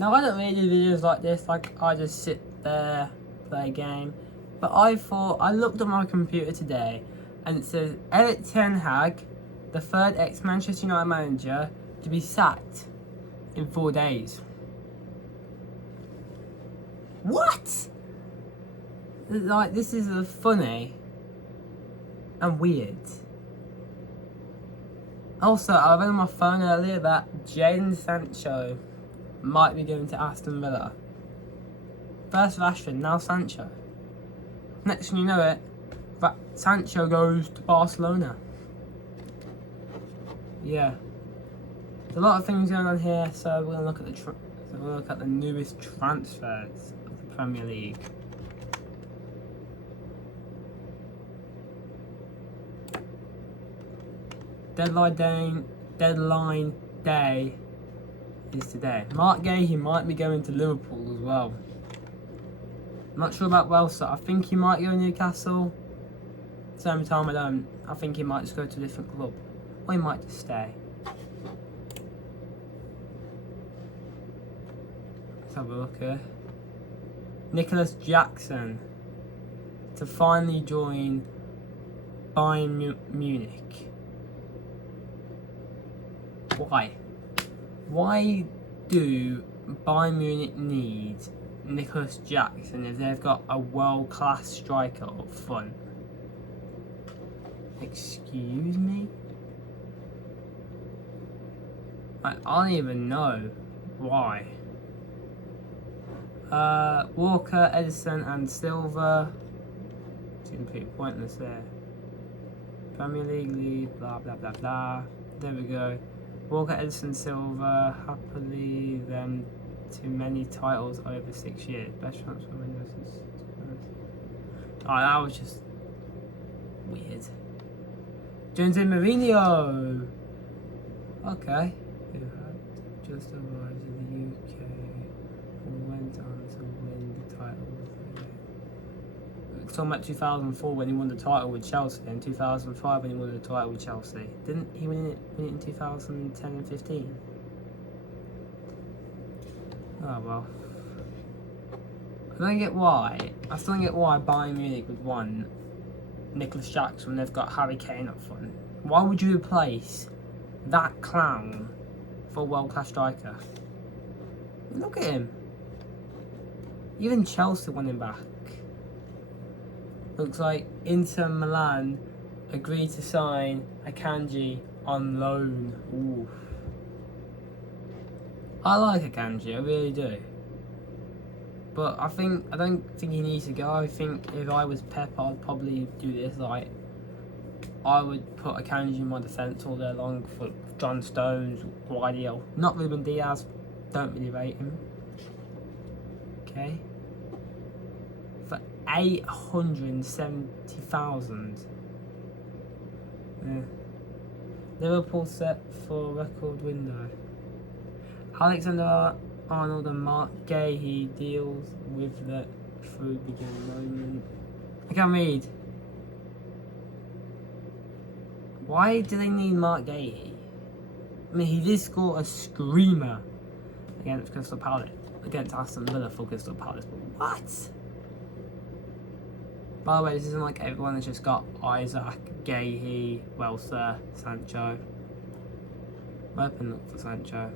Now I don't really do videos like this, like I just sit there, play a game. But I thought, I looked at my computer today and it says Erik ten Hag, the third ex-Manchester United manager, to be sacked in 4 days. What? Like, this is funny and weird. Also, I read on my phone earlier that Jadon Sancho might be going to Aston Villa. First Rashford, now Sancho. Next thing you know it, Sancho goes to Barcelona. Yeah. There's a lot of things going on here, so we're gonna look at the newest transfers of the Premier League. Deadline day is today. Marc Guéhi might be going to Liverpool as well. I'm not sure about Welser. I think he might go to Newcastle. Same time I don't. I think he might just go to a different club. Or he might just stay. Let's have a look here. Nicholas Jackson to finally join Bayern Munich. Why? Why do Bayern Munich need Nicholas Jackson if they've got a world-class striker up front? Excuse me? I don't even know why. Walker, Edison and Silva. It's completely pointless there. Premier League lead, blah blah blah blah. There we go. Walker, Edison, Silva, happily them to many titles over 6 years. Best transfer windows is... Oh, that was just weird. Jose Mourinho. Okay. Who had just arrived in the UK and went on to win the title. We're talking about 2004 when he won the title with Chelsea, and 2005 when he won the title with Chelsea. Didn't he win it in 2010 and 15? Oh well. I still don't get why Bayern Munich would want Nicholas Jackson when they've got Harry Kane up front. Why would you replace that clown for a world-class striker? Look at him. Even Chelsea want him back. Looks like Inter Milan agreed to sign Akanji on loan. Oof. I like Akanji, I really do. But I don't think he needs to go. I think if I was Pep, I'd probably do this. Like, I would put Akanji in my defence all day long for John Stones, Guardiola. Not Ruben Diaz, don't really rate him. Okay. For 870,000. Yeah. Liverpool set for record window. Alexander Arnold and Marc Guéhi deals with the through beginning moment. I can't read. Why do they need Marc Guéhi? I mean, he did score a screamer against Crystal Palace, against Aston Villa for Crystal Palace, but what? By the way, this isn't like everyone has just got Isaac, Guéhi, Welser, Sancho. I'm open look for Sancho.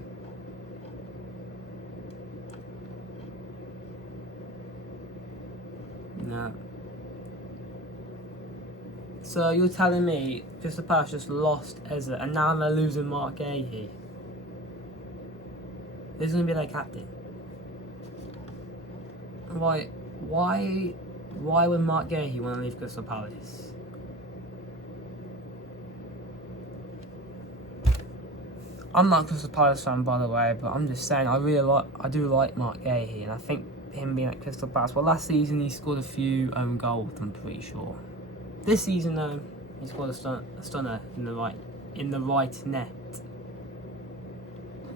No. So you're telling me Crystal Palace just lost Ezra and now they're losing Marc Guéhi? This is going to be their captain. Why would Marc Guéhi want to leave Crystal Palace? I'm not a Crystal Palace fan, by the way, but I'm just saying I do like Marc Guéhi, and I think him being at Crystal Palace. Well, last season he scored a few own goals, I'm pretty sure. This season though, he scored a stunner in the right net.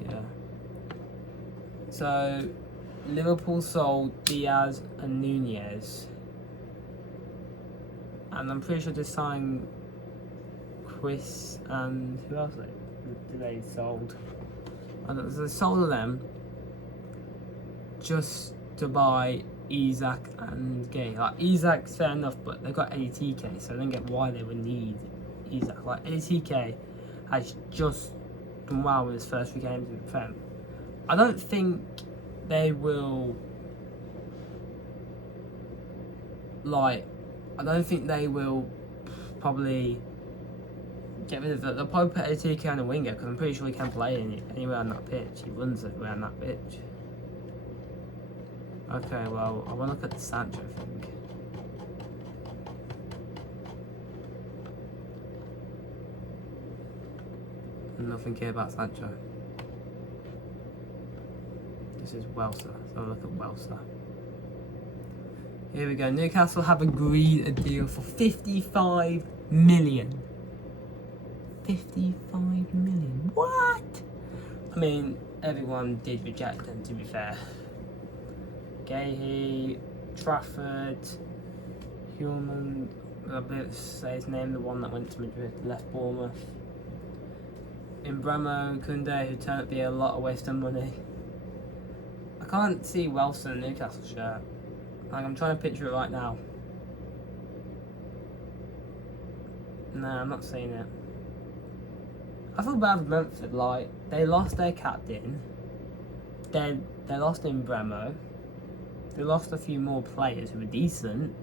Yeah. So Liverpool sold Diaz and Nunez, and I'm pretty sure they signed Chris and who else did they sold? I don't know, so they sold them. just to buy Isak and Gay. Like, Isak's fair enough, but they've got Eddie TK, so I don't get why they would need Isak. Like, Eddie TK has just done well with his first 3 games in the Prem. I don't think they will, like, I don't think they will probably get rid of it. They'll probably put Eddie TK on the winger, because I'm pretty sure he can play anywhere on that pitch. He runs around that pitch. Okay, well, I want to look at the Sancho thing. Nothing here about Sancho. This is Welser, so look at Welser. Here we go. Newcastle have agreed a deal for 55 million. 55 million. What? I mean, everyone did reject them, to be fair. Gahey, Trafford, Human, I believe say his name, the one that went to Madrid, left Bournemouth. Imbremo, Koundé, who turned out to be a lot of waste of money. I can't see Welser in Newcastle shirt. Like, I'm trying to picture it right now. No, I'm not seeing it. I feel bad for Brentford. Like, they lost their captain. They lost Imbremo. They lost a few more players who were decent.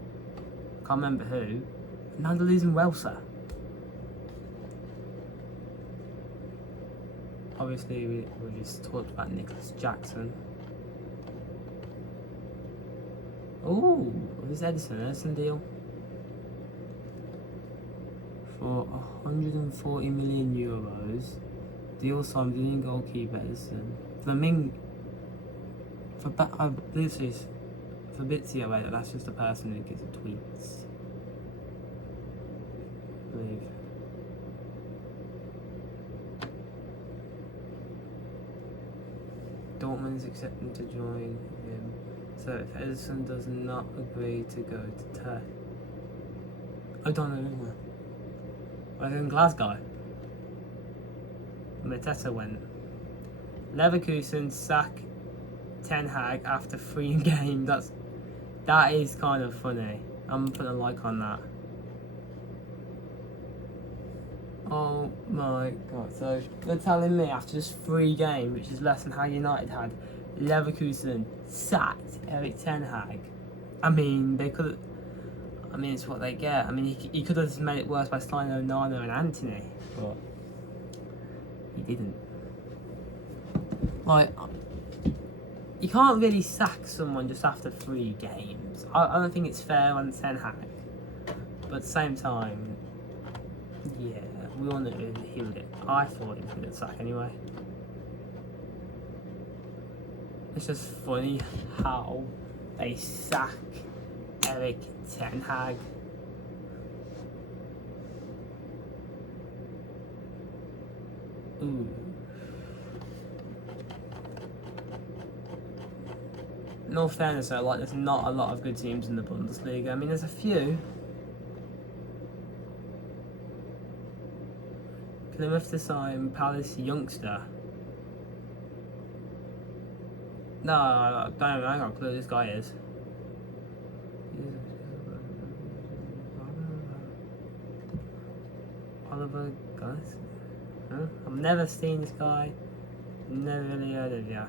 Can't remember who. And now they're losing Welser. Obviously, we just talked about Nicholas Jackson. Ooh, this Ederson deal. For 140 million euros. Deal signed Brazilian goalkeeper Ederson. I believe it's Fabrizio, wait, that's just the person who gives the tweets. I believe. Dortmund is accepting to join him. So if Ederson does not agree to go to Turkey. I don't know. I was in Glasgow. Mateta went. Leverkusen sack Ten Hag after 3 games. That is kind of funny. I'm putting a like on that. Oh my god, so you're telling me after just 3 games, which is less than how United had, Leverkusen sacked Erik Ten Hag? I mean, they could. I mean, it's what they get. I mean, he could have just made it worse by signing Onana and Antony, but he didn't. Like, you can't really sack someone just after 3 games. I don't think it's fair on Ten Hag, but at the same time, yeah. We all knew he would get. I thought he was going to get sacked anyway. It's just funny how they sack Erik Ten Hag. Ooh. In all fairness though, like, there's not a lot of good teams in the Bundesliga. I mean, there's a few. Plymouth to sign Palace youngster. No, I don't know. I got a clue who this guy is. Oliver Gunnis? Huh? I've never seen this guy. Never really heard of ya.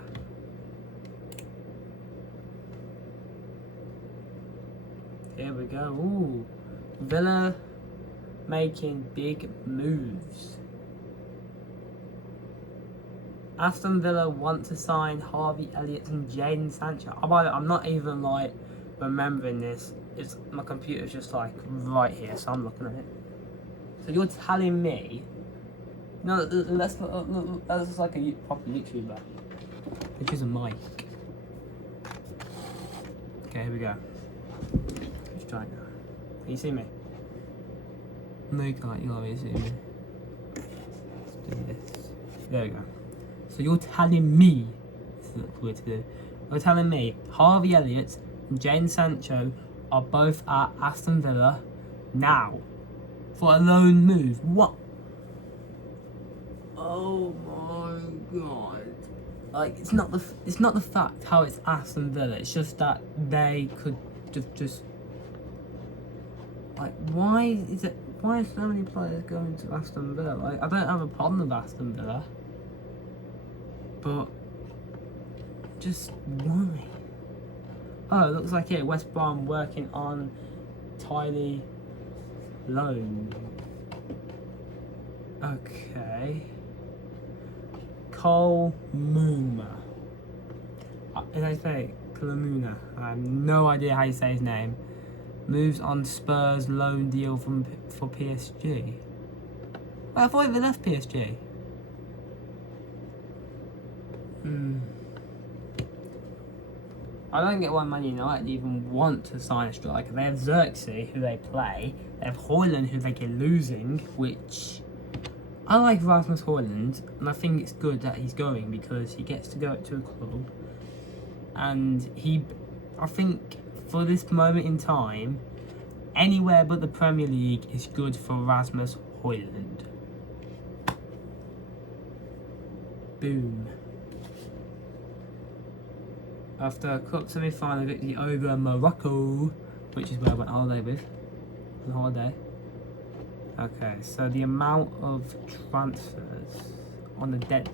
Here we go. Ooh. Villa making big moves. Aston Villa want to sign Harvey Elliott and Jadon Sancho. I'm not even like remembering this. My computer's just like right here, so I'm looking at it. So you're telling me? No, that's like a proper YouTuber. Let's use a mic. Okay, here we go. Let's try it now. Can you see me? No, you can't. You can't really see me. Let's do this. There we go. So you're telling me, this is what we're to do. You're telling me Harvey Elliott and Jadon Sancho are both at Aston Villa now for a loan move. What? Oh my god. like it's not the fact how it's Aston Villa. It's just that they could just like why are so many players going to Aston Villa? Like I don't have a problem with Aston Villa, but just why? Oh, it looks like it. West Brom working on Tylee loan. Okay. Cole Muma. As I say, Kalamuna. I have no idea how you say his name. Moves on Spurs loan deal for PSG. I thought they left PSG. I don't get why Man United even want to sign a striker. They have Xerxes, who they play. They have Højlund, who they get losing, which I like Rasmus Højlund, and I think it's good that he's going because he gets to go to a club. And I think for this moment in time, anywhere but the Premier League is good for Rasmus Højlund. Boom. After a cup semi-final victory over Morocco, which is where I went on holiday. Okay, so the amount of transfers on the dead.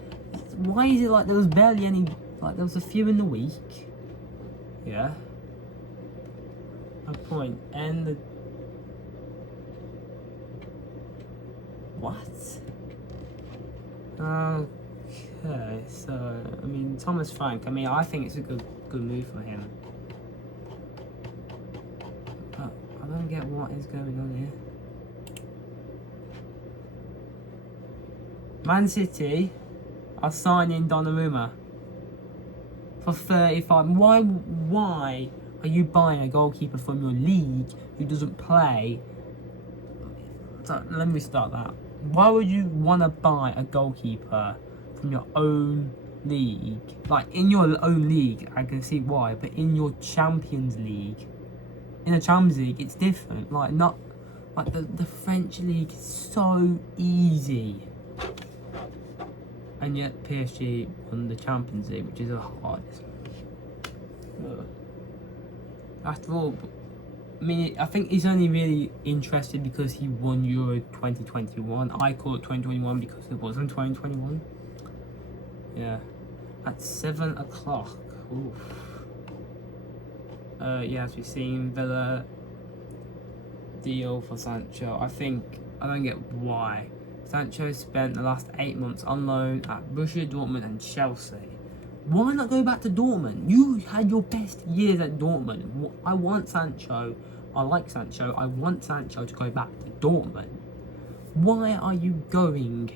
Why is it like there was barely any? Like there was a few in the week. Yeah. A point and the. What? Okay, so I mean Thomas Frank. I mean I think it's a good move for him. But I don't get what is going on here. Man City are signing Donnarumma for 35. Why are you buying a goalkeeper from your league who doesn't play? So let me start that. Why would you want to buy a goalkeeper from your own league? Like in your own league, I can see why, but in your Champions League, in the Champions League, it's different. Like not like the French league is so easy. And yet PSG won the Champions League, which is the hardest. After all, I mean, I think he's only really interested because he won Euro 2021. I call it 2021 because it wasn't 2021. Yeah. At 7 o'clock. Oof. Yeah, as we've seen, Villa deal for Sancho. I don't get why. Sancho spent the last 8 months on loan at Borussia Dortmund and Chelsea. Why not go back to Dortmund? You had your best years at Dortmund. I want Sancho. I like Sancho. I want Sancho to go back to Dortmund. Why are you going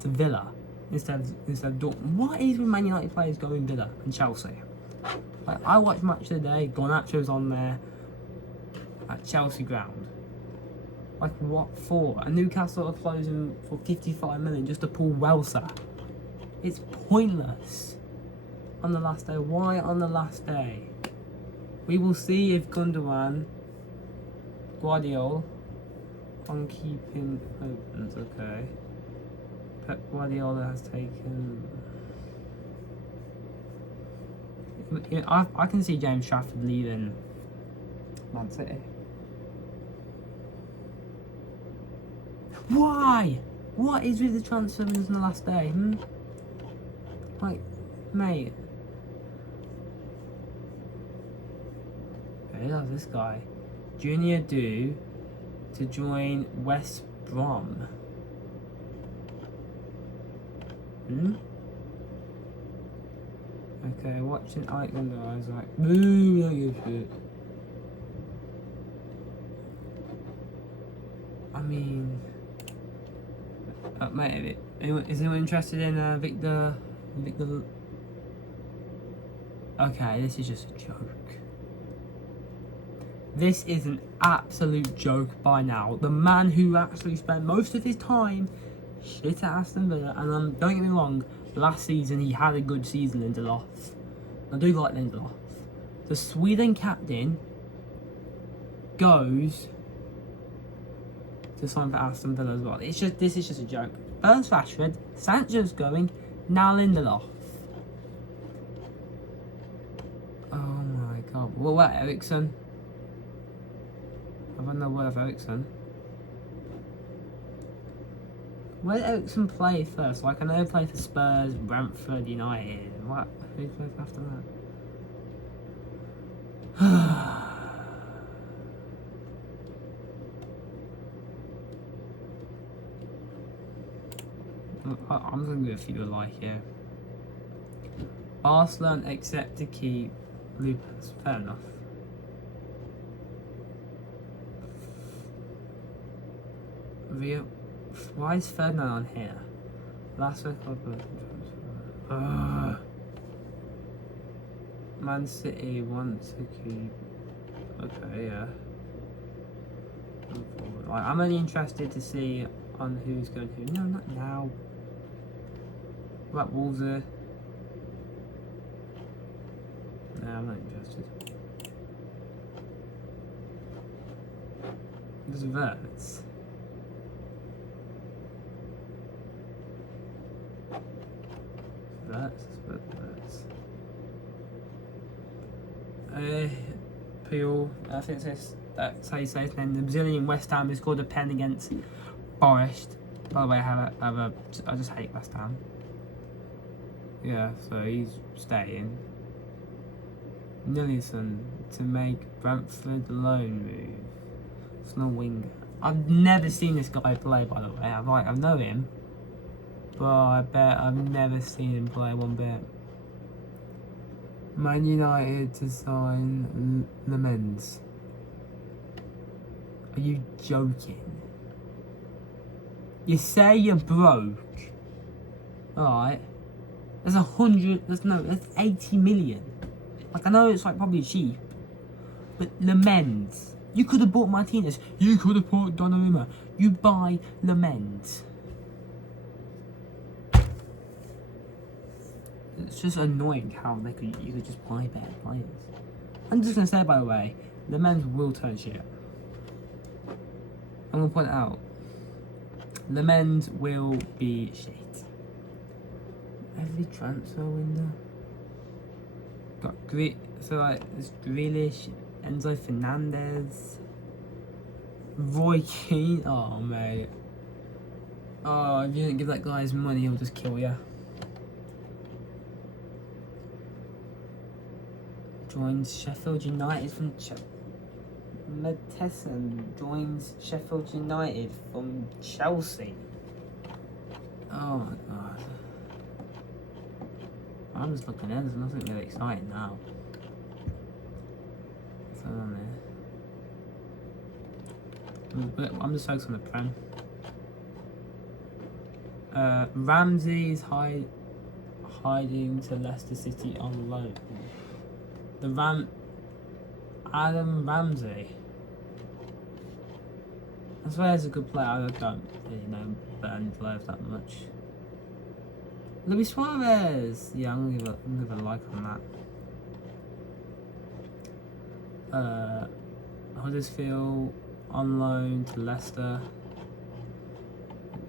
to Villa instead of Dortmund? Why is Man United players going Villa and Chelsea? Like I watched Match of the Day. Garnacho's on there at Chelsea ground. Like what for? And Newcastle are closing for 55 million just to pull Welser. It's pointless. On the last day. Why on the last day? We will see if Gundogan, Guardiola, on keeping opens. Okay. Pep Guardiola has taken. I can see James Trafford leaving Man City. Why? What is with the transfer windows on the last day? Like, mate. Okay, that's this guy. Junior Du to join West Brom. Okay, watching Alexander Isaac. Boo, don't give a shit. I mean, mate, is anyone interested in Victor? Okay, this is just a joke. This is an absolute joke by now. The man who actually spent most of his time shit at Aston Villa, and don't get me wrong, last season he had a good season, Lindelof. I do like Lindelof. The Sweden captain goes to sign for Aston Villa as well. This is just a joke. Burns Rashford, Sancho's going, Now Lindelof. Oh my god. What about Ericsson? I've had no word of Ericsson. Where did Ericsson play first? Like, I know he played for Spurs, Brentford, United. What? Who played after that? I'm just gonna do a few alike here. Arslan accept to keep Lucas. Fair enough. Why is Ferdinand on here? Last week Man City want to keep. Okay, yeah. Like, I'm only interested to see on who's going who. No, not now. What about Wolves here? No, I'm not interested. There's Verts. Verts. Peel, I think that's how you say his name. The Brazilian West Ham has scored a pen against Forest. By the way, I just hate West Ham. Yeah, so he's staying. Nilsson to make Brentford loan move. It's no winger. I've never seen this guy play, by the way. I know him, but I bet I've never seen him play one bit. Man United to sign Lemens. Are you joking? You say you're broke. Alright. That's 80 million. Like, I know it's like probably cheap. But Lemens. You could have bought Martinez. You could have bought Donnarumma. You buy Lemens. It's just annoying how you could just buy better players. I'm just gonna say, by the way, Lemens will turn shit. I'm gonna point it out. Lemens will be shit. Every transfer window. Got there's Grealish, Enzo Fernandez, Roy Keane. Oh mate. Oh, if you don't give that guy his money, he'll just kill you. Joins Sheffield United from Matheson joins Sheffield United from Chelsea. Oh my god. I'm just looking at it, there's nothing really exciting now. What's on there? I'm just focused on the Prem. Ramsey's hiding to Leicester City on loan. Adam Ramsey. I swear he's a good player. I don't really know Burnley players that much. Luis Suarez. Yeah, I'm gonna give a like on that. Huddersfield on loan to Leicester.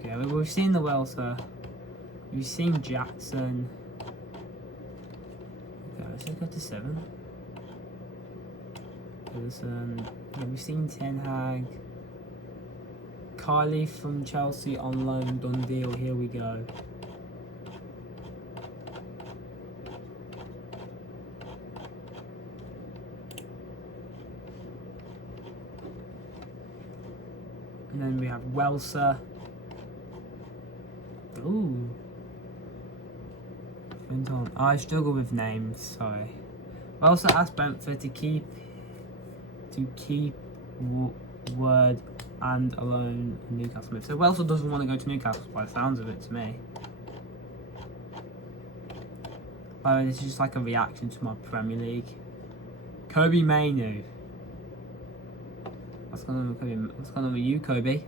Okay, we've seen the Welser. We've seen Jackson. Okay, let's go to 7. We've seen Ten Hag. Kylie from Chelsea on loan, done deal. Here we go. And then we have Welser. Ooh. I struggle with names, sorry. Welser asked Brentford to keep Word and alone Newcastle move. So Welser doesn't want to go to Newcastle by the sounds of it to me. By the way, this is just like a reaction to my Premier League. Kobe Mainu. What's going on with you, Kobe?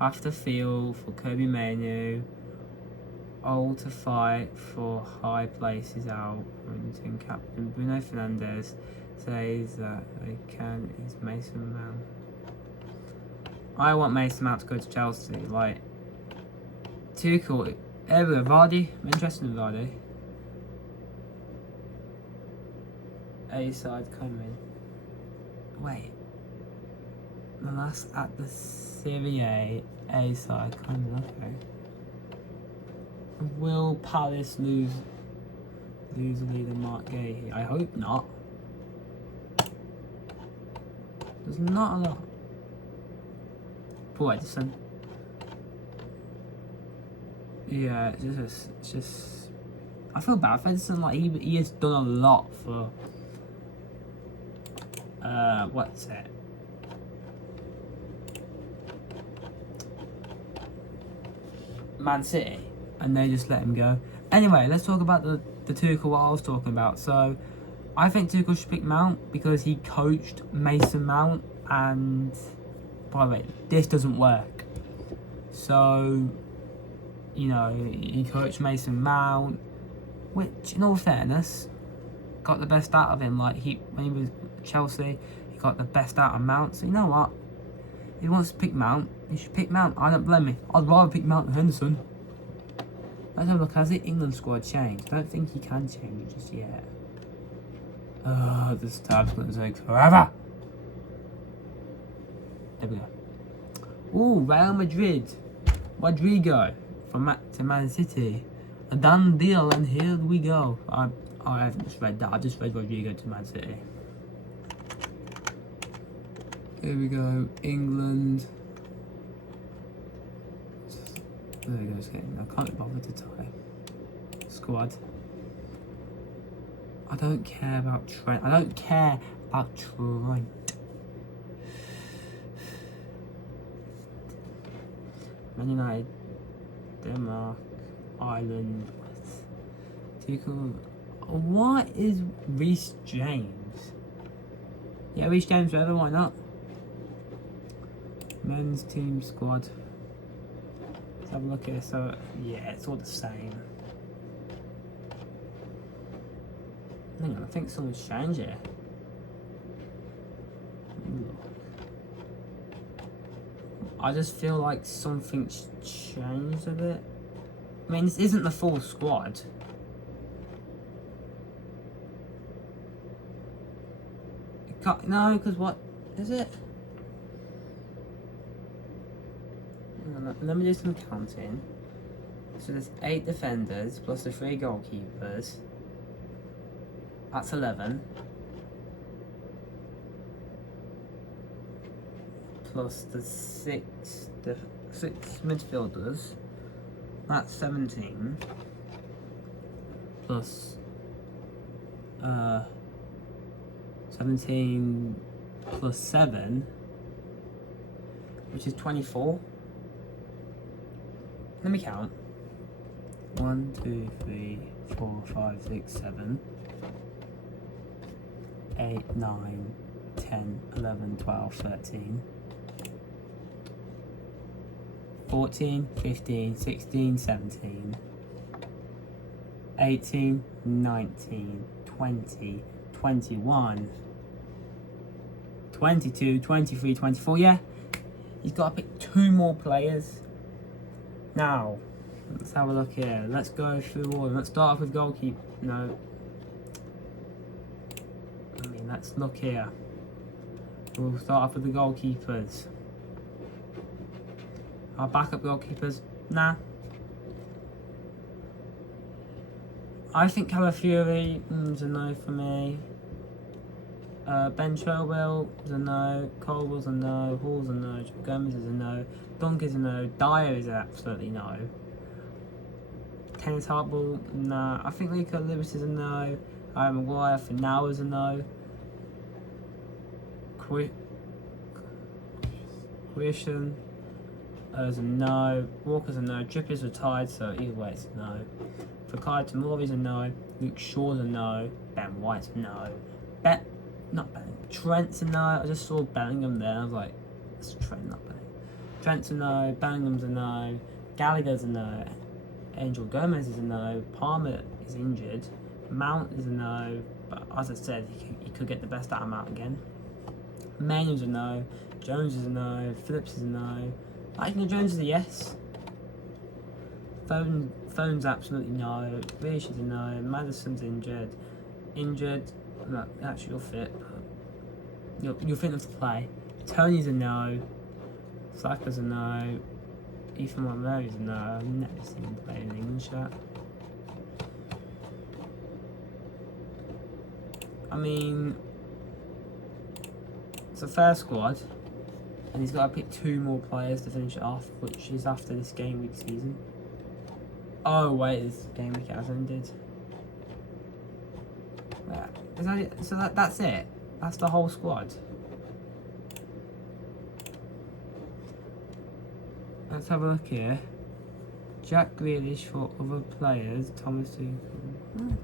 Have to feel for Kobe Mainu. All to fight for high places out. And captain Bruno Fernandes says that they can is Mason Mount. I want Mason Mount to go to Chelsea. Like, Tuchel, There we go, Vardy. I'm interested in Vardy. A side coming. Wait. The last at the Serie A side coming, okay. Will Palace lose leader Mark Gay? I hope not. There's not a lot. Paul Edison. Yeah, it's just I feel bad for Edison. Like he has done a lot for what's it? Man City, and they just let him go. Anyway, let's talk about the Tuchel what I was talking about. So, I think Tuchel should pick Mount because he coached Mason Mount, and by the way, this doesn't work. So, you know, he coached Mason Mount, which, in all fairness, got the best out of him. Like when he was at Chelsea, he got the best out of Mount. So you know what? If he wants to pick Mount, he should pick Mount. I don't blame me. I'd rather pick Mount than Henderson. Let's have a look. Has the England squad changed? I don't think he can change it just yet. This tab's going to take forever. There we go. Ooh, Real Madrid. Rodrigo to Man City. A done deal, and here we go. I haven't just read that. I just read Rodrigo to Man City. Here we go. England. There we go. I can't be bothered to tie. Squad. I don't care about Trent. I don't care about Trent. Man United, Denmark, Ireland. Tuchel. What is Reece James? Yeah, Reece James forever, why not? Men's team squad. Let's have a look here. So, yeah, it's all the same. Hang on, I think someone's changed it. I just feel like something's changed a bit. I mean, this isn't the full squad. No, because what is it? Let me do some counting. So there's 8 defenders plus the 3 goalkeepers. That's 11. Plus the 6 midfielders. That's 17. Plus 17 plus 7, which is 24. Let me count. 1, 2, 3, 4, 5, 6, 7, 8, 9, 10, 11, 12, 13, 14, 15, 16, 17, 18, 19, 20, 21, 22, 23, 24, yeah. He's got to pick 2 more players. Now, let's have a look here. Let's go through all of them. Let's start off with goalkeeper. No. I mean, let's look here. We'll start off with the goalkeepers. Our backup goalkeepers. Nah. I think Calafiori is a no for me. Ben Chilwell is a no. Colwell's a no. Hall's a no. Gomez is a no. Dunk is a no. Dyer is absolutely no. Tennis Hartball, nah. I think Nico Lewis is a no. Harry Maguire for now is a no. Christian is a no. Walker's a no. Trippier's retired, so either way it's a no. Fikayo Tomori's a no. Luke Shaw's a no. Ben White's a no. Not Bellingham. Trent's a no. I just saw Bellingham there. I was like, it's Trent, not Bellingham. Trent's a no. Bellingham's a no. Gallagher's a no. Angel Gomez is a no. Palmer is injured. Mount is a no. But as I said, he could get the best out of Mount again. Manuel's a no. Jones is a no. Phillips is a no. Actually, Jones is a yes. Foden Stones absolutely no. Grealish is a no. Maddison's injured. No, actually you're fit. You're fit enough to play. Tony's a no. Saka's a no. Ethan Montgomery's a no. I've never seen him play in England shirt. I mean, it's a fair squad, and he's got to pick 2 more players to finish it off, which is after this game week season. Oh wait, this game week has ended. Yeah, is that it? So that's it. That's the whole squad. Let's have a look here. Jack Grealish for other players. Thomas Tuchel. What?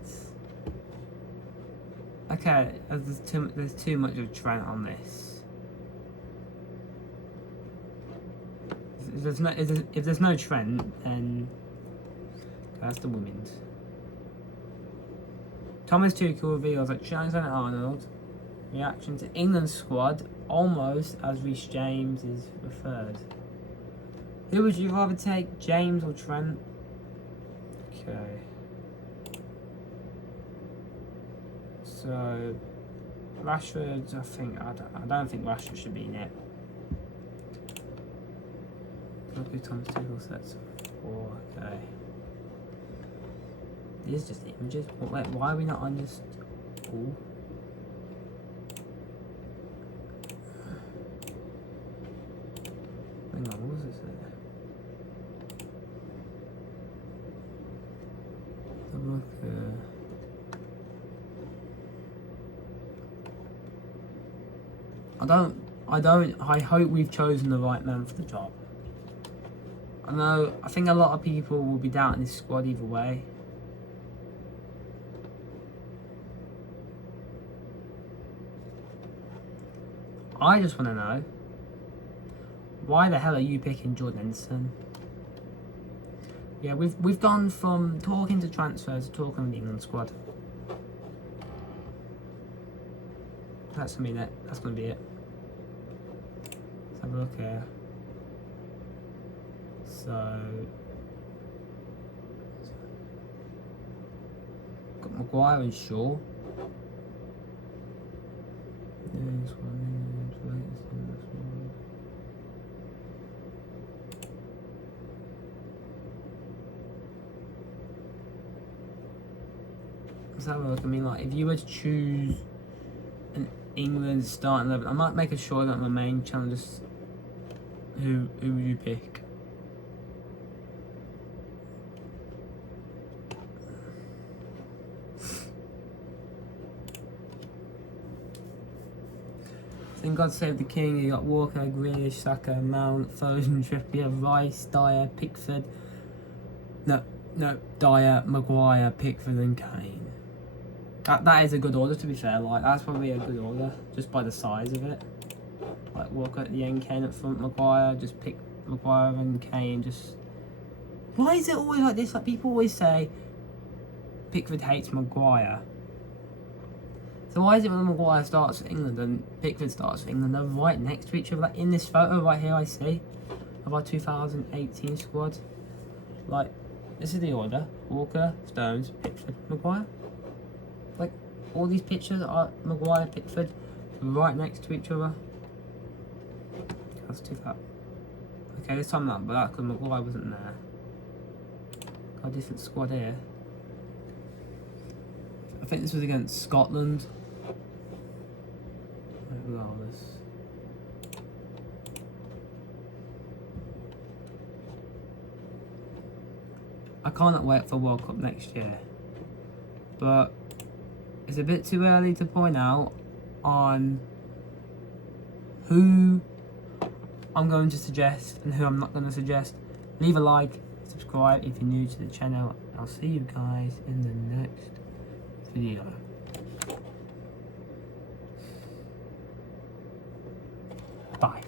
Okay, there's too much of Trent on this. If there's no Trent, then that's the women's. Thomas Tuchel reveals that Trent Alexander-Arnold reaction to England squad almost as Reece James is referred. Who would you rather take, James or Trent? Okay. So Rashford, I don't think Rashford should be in it. Look who Thomas Tuchel sets for. Okay. These are just images. Wait, why are we not on just all? Hang on, what was this there? I hope we've chosen the right man for the job. I think a lot of people will be doubting this squad either way. I just want to know, why the hell are you picking Jordan Henderson? Yeah, we've gone from talking to transfers to talking the England squad. That's gonna be it. That's gonna be it. Let's have a look here. So got Maguire and Shaw. Let's have a look. I mean, like, if you were to choose an England starting 11, I might make a short on my main channel. Just who would you pick? In God Save the King, you got Walker, Grealish, Saka, Mount, Foden, Trippier, Rice, Dyer, Pickford. No, Dyer, Maguire, Pickford, and Kane. That is a good order, to be fair. Like, that's probably a good order just by the size of it. Like Walker at the end, Kane at front, Maguire. Just pick Maguire and Kane. Just why is it always like this? Like, people always say Pickford hates Maguire. So why is it when Maguire starts for England and Pickford starts for England, they're right next to each other? Like in this photo right here, I see of our 2018 squad. Like, this is the order: Walker, Stones, Pickford, Maguire. Like, all these pictures are Maguire, Pickford, right next to each other. Let's do that. Okay, this time that, but that's because Maguire wasn't there. Got a different squad here. I think this was against Scotland. Regardless. I cannot wait for World Cup next year. But it's a bit too early to point out on who I'm going to suggest and who I'm not going to suggest. Leave a like, subscribe if you're new to the channel. I'll see you guys in the next video. Bye.